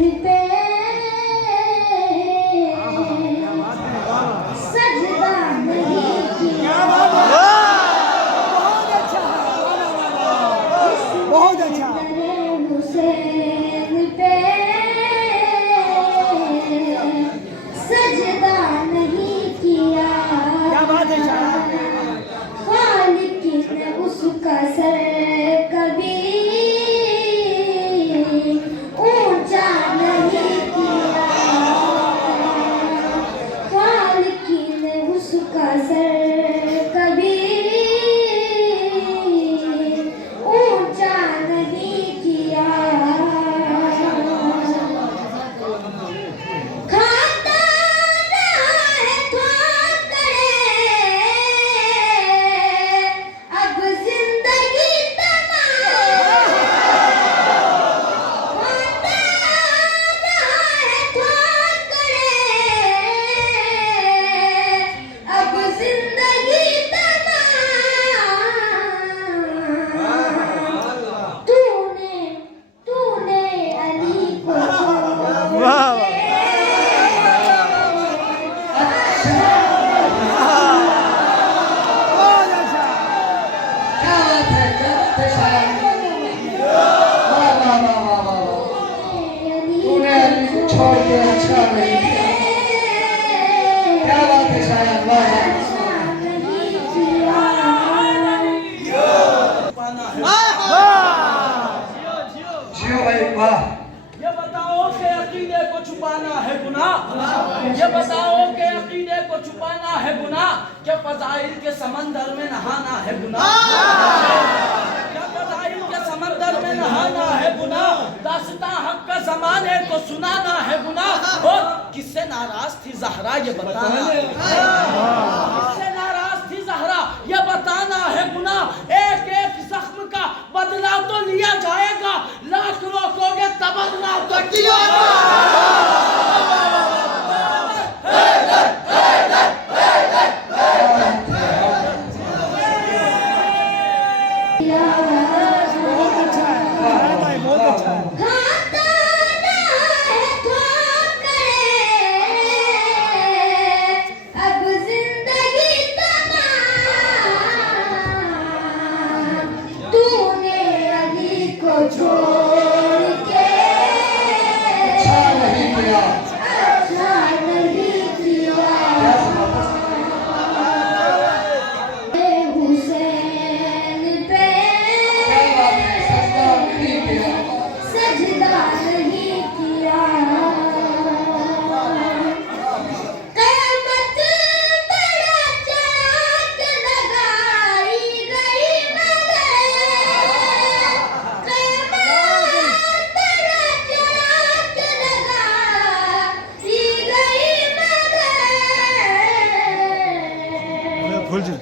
पे सजदा नहीं किया। बहुत अच्छा, बहुत अच्छा। हुसैन पे सजदा नहीं किया। क्या बात है शाह। खालिक ने उसका सर कभी ऊंचा नहीं किया। खालिक ने उसका सर कभी ऊंचा नहीं किया। खाता रहा है ठोकरें, अब जिंदगी तमाम। खाता रहा है ठोकरें, अब जिंदगी तमाम। तूने अली को वाह। बहुत अच्छा। क्या बात है, क्या बात है शायद। वाह वाह वाह वाह वाह वाह। तूने अली को छोड़ के अच्छा नहीं किया। क्या बात है शायद। वाह वाह। जियो भाई वाह। ये बताओ कि अकीदे को छुपाना है गुनाह। ये बताओ कि अकीदे को छुपाना है गुनाह। क्या फजाइल के समंदर में नहाना है गुनाह। क्या फजाइल के समंदर में नहाना है गुनाह। दास्तां हक का ज़माने को सुनाना है गुनाह। और किससे नाराज थी ज़हरा ये बताना है। किससे नाराज थी ज़हरा ये बताना है गुनाह। एक एक जख्म का बदला तो लिया जाएगा, लाख रोकोगे तमन्ना तो किया बहुत अच्छा है शाह भाई, बहुत अच्छा है। खाता रहा है ठोकरें, अब जिंदगी तमाम। तूने अली को छोड़ के अच्छा नहीं किया। अच्छा नहीं किया। हुसैन पे क्या बात है, सजदा नहीं किया। सजदा नहीं किया। क़यामत बड़ा चाक लगाई गई मगर। क़यामत बड़ा चाक लगाई गई मगर। फुल जी।